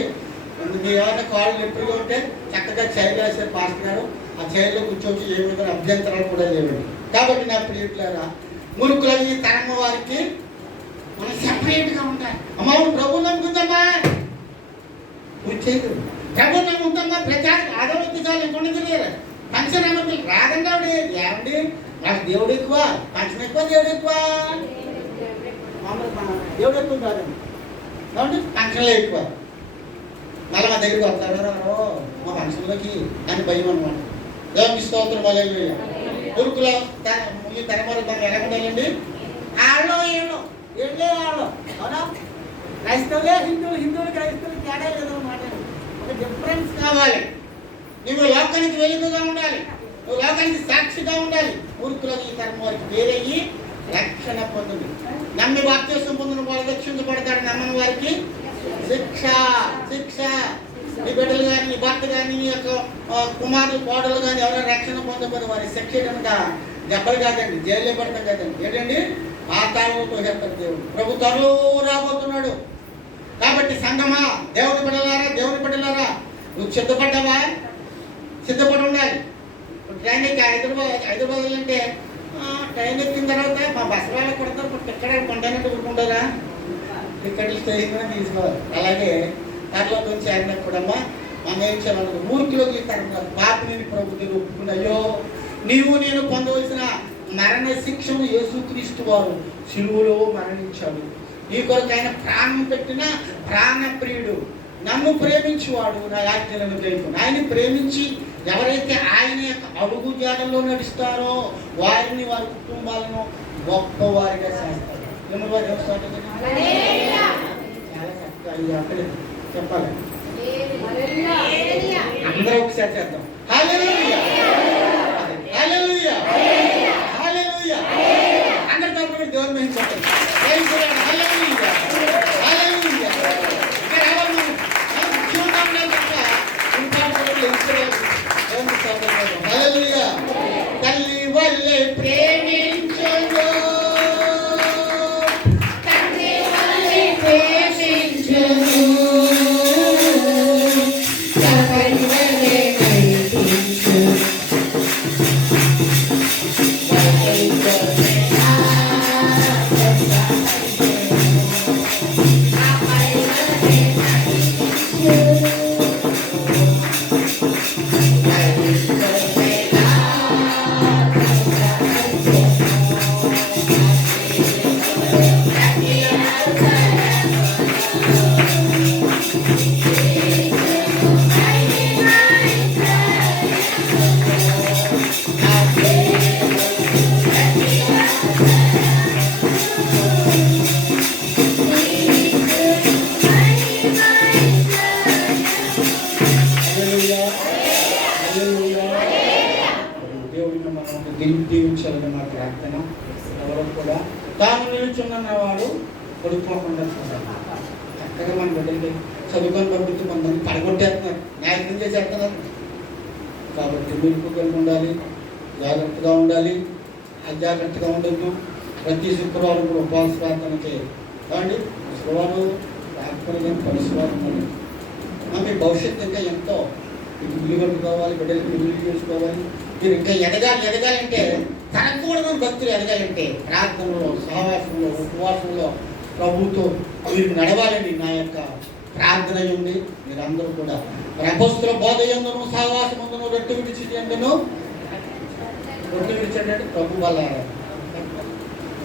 మీరు ఏమైనా కాళ్ళు ఎప్పుడుగా ఉంటే చక్కగా చైర్లు వేసారు పాస్టర్ గారు. ఆ చైర్లో కూర్చోవచ్చు, ఏ విధంగా అభ్యంతరాలు కూడా లేవండి. కాబట్టి నా ప్రియులారా, మురుకులవి తరమ వారికి మనం సెపరేట్గా ఉంటాయి. అమ్మ ప్రభు నమ్ముకుందమ్మా, చేయదు. ప్రభు నమ్ముకుందమ్మా, ప్రచారం ఆదరవద్దు చాలు ఇంకొండ తెలియదు. ఫంక్షన్ అమ్మకి రాదండి ఆవిడ. ఏమండి నాకు దేవుడు ఎక్కువ, ఫంక్షన్ ఎక్కువ, దేవుడు ఎక్కువ. దేవుడు ఎక్కువ కాదండి, కాబట్టి ఫంక్షన్లో ఎక్కువ. మళ్ళీ మా దగ్గరికి వస్తారు మా ఫంక్షన్లోకి అని భయం అనమాట. దేవునికి స్తోత్రం. మళ్ళీ గురుకుల ఈ తరమరు ఎలా ఉండాలండి? వాళ్ళు ఏళ్ళే వాళ్ళు అవునా? క్రైస్తవులే హిందువులు క్రైస్తవులు తేడా లేదన్నమాట. ఒక డిఫరెన్స్ కావాలి. నువ్వు లోకానికి వెలుగుగా ఉండాలి, నువ్వు లోకానికి సాక్షిగా ఉండాలి. గురుకుల ఈ తరం వారికి వేరయ్యి రక్షణ పొందుంది. నమ్మి బాప్తిస్మం పొందిన వాళ్ళు రక్షించబడతాడు, నమ్మని వారికి శిక్ష. నీ బిడ్డలు కానీ, నీ భర్త కానీ, నీ యొక్క కుమారులు కోడలు కానీ ఎవరైనా రక్షణ పొందకపోతే వారి శిక్ష ఏంటంటే దెబ్బలు కాదండి, జైల్లో పడతాం కదండి. ఏంటండి? పాతాళంతో చేస్తారు దేవుడు. ప్రభు త్వరలో రాబోతున్నాడు. కాబట్టి సంగమా, దేవుని బిడ్డలారా నువ్వు సిద్ధపడ్డావా? సిద్ధపడి ఉండాలి. ట్రైన్ ఎక్కి హైదరాబాద్ అంటే ట్రైన్ ఎక్కిన తర్వాత మా బస్సు వాళ్ళకి కొడతారు, టికెట్ కొంటానంటే కొట్టుకుంటారా? టికెట్లు స్టేషన్ తీసుకోవాలి. అలాగే కార్లో నుంచి చేరినప్పుడమ్మా మనం ఏం చేయాలి? మూర్ఖులకి తన పాపిని ప్రభుత్వం ఒప్పుకుని, అయ్యో నీవు నేను పొందవలసిన మరణ శిక్షను యేసుక్రీస్తు వారు శిలువలో మరణించాడు. నీ కొరకు ఆయన ప్రాణం పెట్టిన ప్రాణప్రియుడు, నన్ను ప్రేమించేవాడు నా ఆజ్ఞలను గైకొను. ఆయన ప్రేమించి ఎవరైతే ఆయన యొక్క అడుగు జాడల్లో నడుస్తారో వారిని, వారి కుటుంబాలను గొప్పవారిగా చేస్తారు. చాలా చక్కగా అక్కడ చెప్పాలి. అందరూ ఒకసారి చేద్దాం. హల్లెలూయా, హల్లెలూయా, హల్లెలూయా. అందరి తరపున దేవుని మహిమ. హల్లెలూయా, హల్లెలూయా. హల్లెలూయా. తల్లి వల్లే ప్రేమించును, తల్లి వల్లే ప్రేమించును, తల్లి వల్లే ప్రేమించును. దీవించాలని మా ప్రార్థన. ఎవరు కూడా తాను నిలుచున్నవాడు పడుకోకుండా చక్కగా మన బిడ్డలకి చదువుకొని పంపిస్తూ కొంతమంది పడగొట్టేస్తున్నారు, నాయకులు చేసేస్తున్నారు. కాబట్టి మీరు కలిగి ఉండాలి, జాగ్రత్తగా ఉండాలి, అజాగ్రత్తగా ఉండద్దు. ప్రతి శుక్రవారం కూడా ఉపవాస ప్రార్థన చేయాలి. కాబట్టి శుక్రవారం ప్రార్థన కానీ పరిశుభ్రం మీ భవిష్యత్తు ఇంకా ఎంతో ఇల్లు కట్టుకోవాలి, బిడ్డలకి ఇల్లు చేసుకోవాలి. మీరు ఇంకా ఎదగాలంటే తనకూడదు భక్తులు ఎదగాలంటే ప్రార్థనలో, సహవాసంలో, ఉపవాసంలో ప్రభుతో మీరు నడవాలని నా యొక్క ప్రార్థన ఉంది. మీరందరూ కూడా అపొస్తలుల బోధ యందును సహవాసమందును రొట్టె విడిచినందును, రొట్టె విడిచేటట్టు ప్రభు వల్ల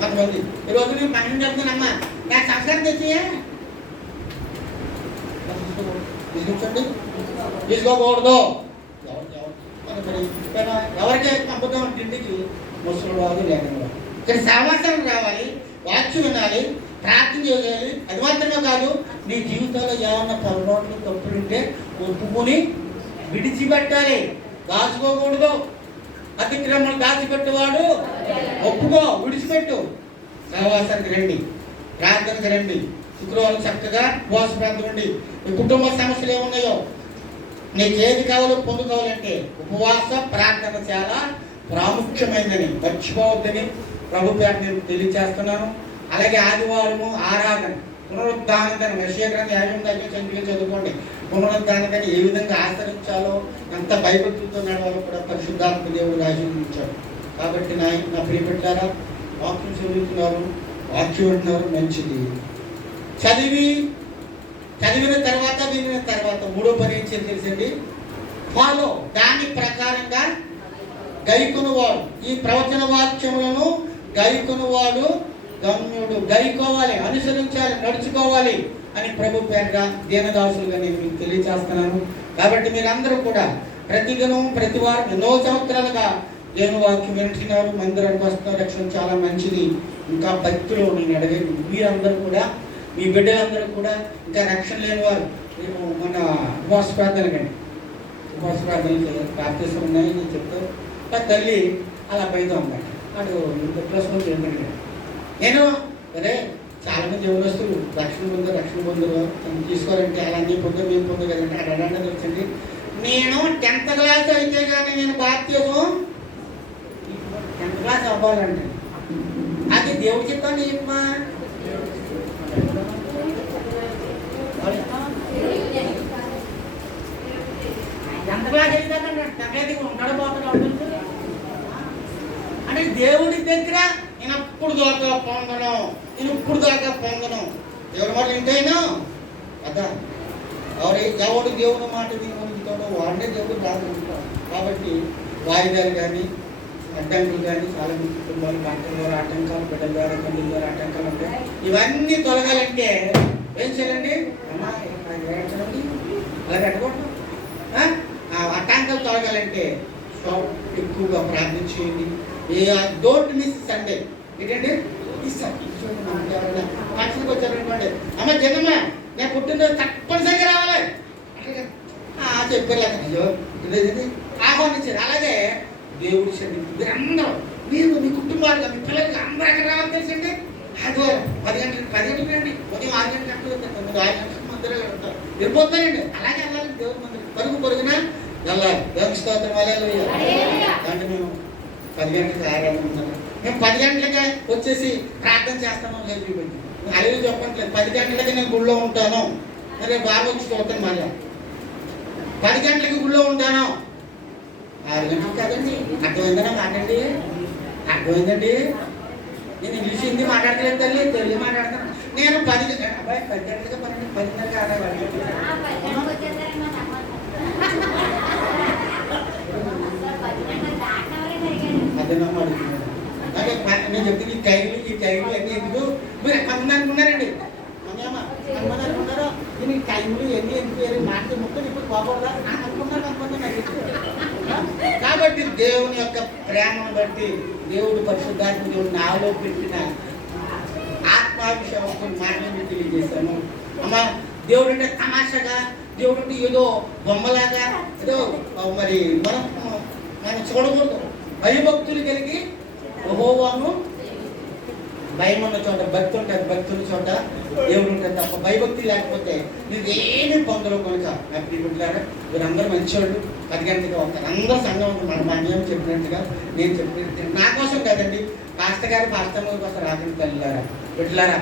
కొంతమంది ఈరోజు నేను పన్నెండు చెప్తున్నానమ్మా, నాకు సంస్కారం తెచ్చియా తీసుకొచ్చండి, తీసుకోకూడదు. ఎవరికే పంపుతాం ఇంటికి ముసలి వారు లేకుండా ఇక్కడ సహవాసం రావాలి, వాక్యం వినాలి, ప్రార్థన చేయాలి. అది మాత్రమే కాదు, నీ జీవితంలో ఏమన్నా పొరపాట్లు తప్పులుంటే ఒప్పుకొని విడిచిపెట్టాలి, దాచుకోకూడదు. అతిక్రమలు దాచిపెట్టేవాడు ఒప్పుకో, విడిచిపెట్టు. సహవాసానికి రండి, ప్రార్థనకి రండి. శుక్రవారం చక్కగా ఉపవాస ప్రార్థన ఉండి మీ కుటుంబ సమస్యలు ఏమున్నాయో, నీకు ఏది కావాలో పొందుకోవాలంటే ఉపవాస ప్రార్థన చాలా ప్రాముఖ్యమైనదని మర్చిపోవద్దని ప్రభు పేరు నేను తెలియజేస్తున్నాను. అలాగే ఆదివారము ఆరాధన, పునరుద్ధానం, మెస్సియా గ్రంథం 58 సంఖ్యలో చదువుకోండి. పునరుద్ధానాన్ని ఏ విధంగా ఆచరించాలో, ఎంత భయభక్తులతో నడవాలో కూడా పరిశుద్ధాత్మ దేవుడు ఆశీర్వదించాడు. కాబట్టి నా ప్రియపెట్టారా, వాక్యం చదువుతున్నారు, వాక్యం వింటున్నారు, మంచిది. చదివిన తర్వాత, వినిన తర్వాత మూడో పని ఏం చేయాలి తెలుసండి? ఫాలో, దాని ప్రకారంగా గైకొనువాడు. ఈ ప్రవచన వాక్యములను గైకొనువాడు గమ్యుడు. గైకోవాలి, అనుసరించాలి, నడుచుకోవాలి అని ప్రభు పేరుగా దీనదాసులుగా నేను మీకు తెలియజేస్తున్నాను. కాబట్టి మీరందరూ కూడా ప్రతిదినం, ప్రతి వారం ఎన్నో సంవత్సరాలుగా దేవుని వాక్యం వింటున్నారు, మందిరానికి వస్తున్నారు. రక్షణ చాలా మంచిది. ఇంకా భక్తులు నేను అడిగేది మీరందరూ కూడా, మీ బిడ్డలందరూ కూడా ఇంకా రక్షణ లేని వారు మేము మన ఉపవాస ప్రార్థనలు కండి, ఉపవాస ప్రార్థనలు ప్రార్థిస్తూ ఉన్నాయి. నేను చెప్తాను తల్లి అలా పైగా అన్నమాట వాడు ఇంట్లో ఏంటంటే నేను అరే చాలామంది యవనస్తులు రక్షణ పొందరు తీసుకోవాలంటే అలా అన్నీ పొందరు, మేము పొందరు కదంటే అక్కడ అలా వచ్చింది. నేను 10th క్లాస్ అయితే కానీ నేను బాప్తిజం 10th క్లాస్ అవ్వాలంటే అది దేవుడు చెప్తాను. చెప్పమా ఎంత క్లాస్ అయితే ఉంటాడు పోతాడు అంటే దేవుడి దగ్గర నేను అప్పుడు దాకా పొందను, నేను ఇప్పుడు దాకా పొందను. దేవుడి మాట ఏంటైనా అదా ఎవడు దేవుని మాట ఉండవు, వాడినే దేవుడు రాదు. కాబట్టి వాయిదాలు కానీ అడ్డంకులు కానీ చాలా మంది కుటుంబాలు భర్త ద్వారా ఆటంకాలు, బిడ్డల ద్వారా తల్లి ద్వారా ఆటంకాలు ఉంటాయి. ఇవన్నీ తొలగాలంటే ఏం చేయాలండి? అలా కట్టకూడదు. ఆటంకాలు తొలగాలంటే ఎక్కువగా ప్రార్థన చేయండి. Don't miss Sunday. ఏంటంటే ఫంక్షన్కి వచ్చారనుకోండి, అమ్మ జగమ్మ నేను పుట్టినరోజు తప్పనిసరిగా రావాలి చెప్పారు. అయ్యో ఆహ్వానించారు. అలాగే దేవుడి సన్నిధి మీరందరూ, మీరు మీ కుటుంబాలుగా, మీ పిల్లలకి అందరూ ఎక్కడ రావాలి తెలుసండి? ఆదివారం 10 గంటలకు రండి. ఉదయం 6 గంటలకు 9, 6 గంటలకు మందిరం వెళ్తారు. వెళ్ళిపోతారండి. అలాగే వెళ్ళాలి దేవుడి మందిరం. పరుగున వెళ్ళాలి. దేవుని స్తోత్రం. అంటే మేము 10 గంటలకు ఆరాధన, మేము 10 గంటలకే వచ్చేసి ప్రార్థన చేస్తాను లేదు. అలాగే చెప్పట్లేదు. 10 గంటలకి నేను గుళ్ళో ఉంటాను. మరి బాగా వచ్చి చూస్తాను. మళ్ళీ 10 గంటలకి గుళ్ళో ఉంటాను. 6 గంటలకు కాదండి. అర్థమైందనా మాట్లాడి? అర్థమైందండి. నేను ఇంగ్లీష్ హిందీ మాట్లాడలేదు తల్లి, తెలుగు మాట్లాడతాను. నేను 10 గంటలుగా 10:30 ఆడేవాళ్ళు. అదేనమ్మా అడుగుతున్నాను. నేను చెప్తే ఈ టైంలు అన్నీ ఎందుకు మీరు కొంతమంది అనుకున్నారండి. కొంతమంది అనుకున్నారు దీని టైంలు ఎన్ని ఎందుకు మాట్లాడి ముక్కలు ఇప్పుడు పోకూడదా అనుకున్నారు. కాబట్టి దేవుని యొక్క ప్రేమను బట్టి దేవుడు పరిశుద్ధాత్మ దేవుడు నాలో పెట్టిన ఆత్మాభిషేకం మాటలను తెలియజేశాను. అమ్మ దేవుడు అంటే తమాషగా, దేవుడు అంటే ఏదో బొమ్మలాగా ఏదో మరి మనం చూడకూడదు. భయభక్తులు కలిగి యెహోవాను భయం ఉన్న చోట భక్తి ఉంటుంది, భక్తి ఉన్న చోట దేవుడు ఉంటుంది తప్ప భయభక్తి లేకపోతే నువ్వేమీ పొందలేవు. కనుక నా ప్రియమిత్రులారా, వీరందరూ మంచివాళ్ళు. 10 గంటలుగా వస్తారు. అందరూ సంఘం ఉంటుంది. మన అన్యం చెప్పినట్టుగా నేను చెప్పినట్టు నా కోసం కదండి. పాస్టర్ గారు కోసం రాత్రి తల్లిలారా బిడ్డలారా,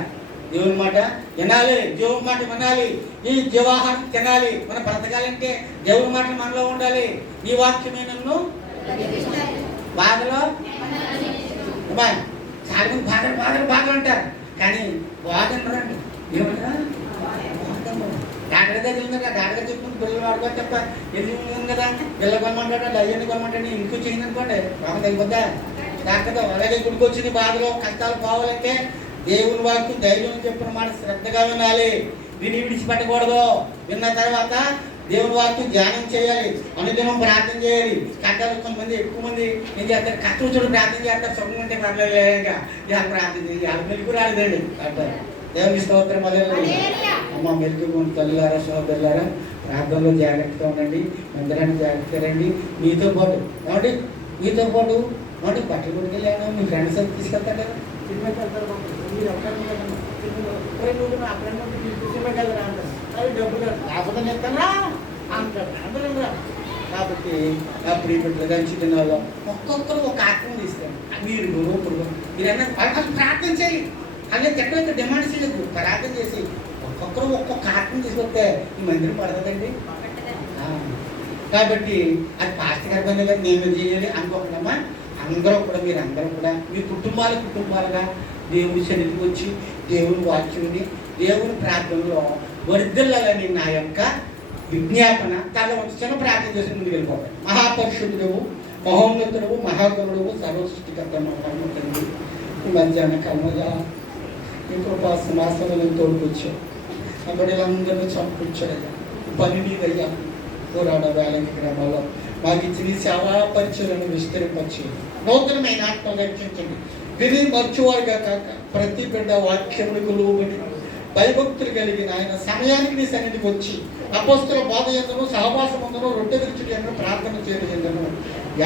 దేవుని మాట వినాలి, దేవుని మాట వినాలి, ఈ జీవాహారం తినాలి. మనం బ్రతకాలంటే దేవుని మాట మనలో ఉండాలి. ఈ వాక్యమే నన్ను బాధలో చాలా మంది బాధలు అంటారు, కానీ బాధండి ఏమంటారా? డాక్టర్ దగ్గర వెళ్ళిందా? డాక్టర్ చెప్తుంది పిల్లలు వాడుకో తప్ప ఎందుకు కదా పిల్లలు కొనమంటాడు, అయ్యని కొనమంటాడు. ఇంకో చేయండి అనుకోండి పాపం తగ్గిపోద్దా డాక్టర్తో. అలాగే గుడికొచ్చిన బాధలో కష్టాలు పోవాలంటే దేవుని వాక్యం ధైర్యం చెప్పిన మాట శ్రద్ధగా వినాలి, విని విడిచిపెట్టకూడదు. విన్న తర్వాత దేవుని వాక్యం ధ్యానం చేయాలి, అనుదినం ప్రార్థన చేయాలి. కష్టాలు కొంతమంది ఎక్కువ మంది ఏం చేస్తారు? కష్టం చూడు ప్రార్థన చేస్తారు, సుఖం ఉంటే పర్లేదు ఇలా ప్రార్థన చేయాలి. మెలుగు రాలేదండి అంటారు. దేవుని స్తోత్రం. అమ్మ మెలుగు తల్లిలారా, సహోదరులారా, ప్రార్థనలో జాగ్రత్తగా ఉండండి. అందరాన్ని జాగ్రత్తగా రండి. మీతో పాటు ఏమంటే మీతో పాటు ఏమంటే బట్టలు కొట్టుకెళ్ళాను, మీ ఫ్రెండ్స్ అని తీసుకెళ్తారు కదా, సినిమాకి వెళ్తారు. మీరు ఎక్కడ అక్కడ సినిమాకి వెళ్ళరా అంటారు. అవి డబ్బులు లేకపోతే నేస్తారా అంటారు. అందరూ కాబట్టి ఆ ప్రియపెట్టలు చిన్న దినాల్లో ఒక్కొక్కరు ఒక ఆత్మ తీస్తారు. మీరు ఇప్పుడు మీరన్నా అసలు ప్రార్థన చేయి. అదే ఎక్కడైతే డిమాండ్ చేయలేదు, ప్రార్థన చేసి ఒక్కొక్కరు ఒక్కొక్క ఆత్మ తీసుకొస్తే ఈ మందిరం పడదండి. కాబట్టి అది పాస్టర్ గారి పని కదా, నేను చేయాలి అనుకోకుండా అందరూ కూడా మీరందరూ కూడా మీ కుటుంబాలుగా దేవుని సన్నిధికి వచ్చి దేవుని వాక్యుని దేవుని ప్రార్థనలో వర్ధిల్లాలని నా యొక్క విజ్ఞాపన. తల చిన్న ప్రార్థన చేసి ముందుకు వెళ్ళిపోతాను. మహాపరిశుద్ధుడు, మహోన్నతుడు, మహాగురుడు, సర్వసృష్టికర్త మహోన్నతుడు, ఈ మధ్యాహ్న కర్మగా ఈ కృపా సింహాసనంలో తోడుకొచ్చావు. అక్కడందరూ చంపుకొచ్చాడయ్యా. పని నీదయ్యా. పోరాడ వేళకి గ్రామాల్లో మాకు ఇచ్చిన సేవా పరిచయలను విస్తరింపచ్చు. నూతనమైన ఆత్మ రక్షించండి. విని మర్చువారుగా కాక ప్రతి బిడ్డ వాక్యములకు లోబడి భయభక్తులు కలిగిన ఆయన సమయానికి నీ సన్నిధికి వచ్చి అపోస్తుల బాధ ఎందును సహవాసం ఉందను రొట్టె విరుచుడు ఎందును ప్రార్థన చేయను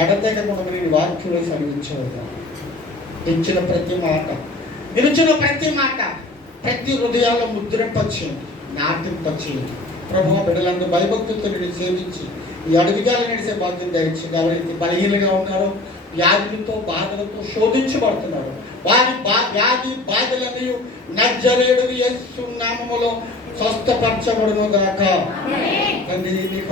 ఎడతెగకుండా నేను వాక్యంలో సరిగించవద్దాం. ఇచ్చిన ప్రతి మాట, నిలిచిన ప్రతి మాట ప్రతి హృదయాల్లో ముద్రింపచేయండి, నాటింపచేయండి. ప్రభు బిడ్డలందరూ భయభక్తులతో నేను సేవించి ఈ అడుగుజాలు నడిసే బాధ్యత దయచేయండి. ఎవరైతే బలహీనగా ఉన్నారో, వ్యాధులతో బాధలతో శోధించబడుతున్నారు, వారి వ్యాధి బాధలన్నీ నజరేయుడు యేసు నామములో స్వస్థపరచబడును గాక. తండ్రి నీకు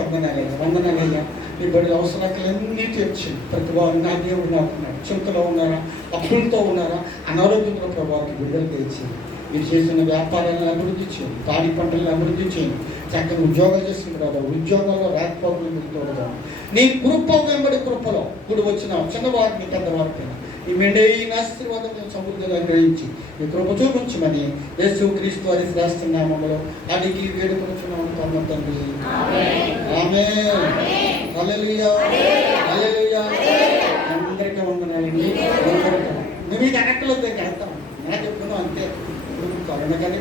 వందనాలయ్యా. మీ బిడ్డల అవసరాలన్నీ తీర్చింది. ప్రతి వారు నా దేవుడు నాకున్నాడు. చింతలో ఉన్నారా, అప్పులతో ఉన్నారా, అనారోగ్యంలో ప్రభావానికి విడుదల తెచ్చింది. మీరు చేసిన వ్యాపారాలను అభివృద్ధి చేయండి, తాడి పంటలను అభివృద్ధి చేయండి, చక్కగా ఉద్యోగాలు చేస్తుంది కదా, ఉద్యోగాల్లో రాకపోవడం మీకు తోడుగా నీ కృప వెంబడి కృపలో ఇప్పుడు వచ్చిన చిన్నవారిని పెద్దవారికి ఈ మెండైన ఆశీర్వాదం సమృద్ధిగా గ్రహించి ఈ కృప చూపించమని యేసు క్రీస్తు వారి శ్రేష్ఠ నామములో అడిగి వేడుకొనుచున్నాము పరమ తండ్రి. ఆమేన్. హల్లెలూయా. హల్లెలూయా. అందరికీ వందనాలండి. నువ్వు ఇది అడగట్లేదు, వెళ్తాను నా చెప్తున్నావు అంతే. ఇప్పుడు కరోనా కానీ